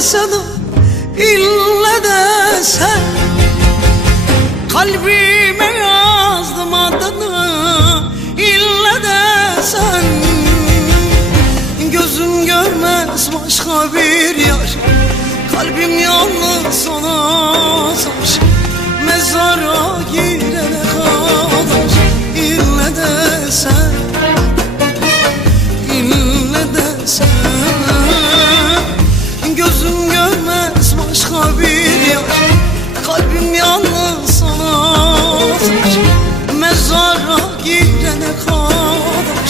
yaşadım ille de sen. Kalbime yazdım adını ille de sen. Gözüm görmez başka bir yar, kalbim yalnız sana sar. Mezara girene kadar ille de sen, ille de sen. Gözüm görmez başka bir yar, kalbim yalnız sana sar. Mezara girene kadar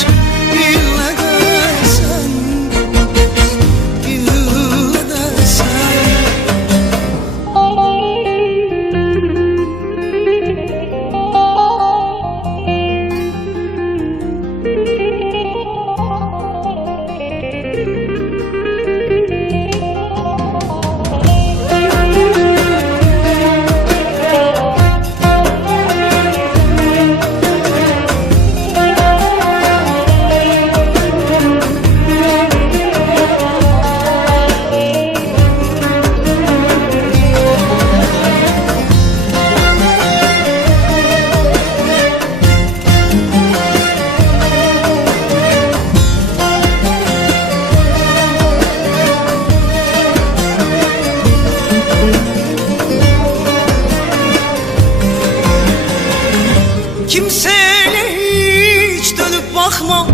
ille de sen, ille de sen. Kimseyle hiç dönüp bakma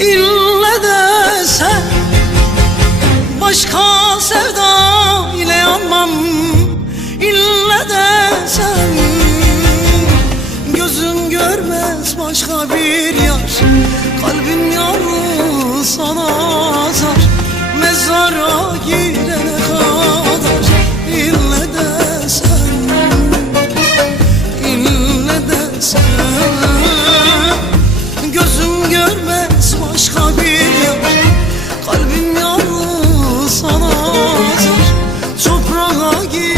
ille de sen. Başka sevda ile yanmam ille de sen. Gözüm görmez başka bir yar, kalbim yalnız sana sar. Mezara girene kadar ille de sen, ille de sen. Gözüm görmez başka bir yar, kalbim yalnız sana sar. Toprağa gir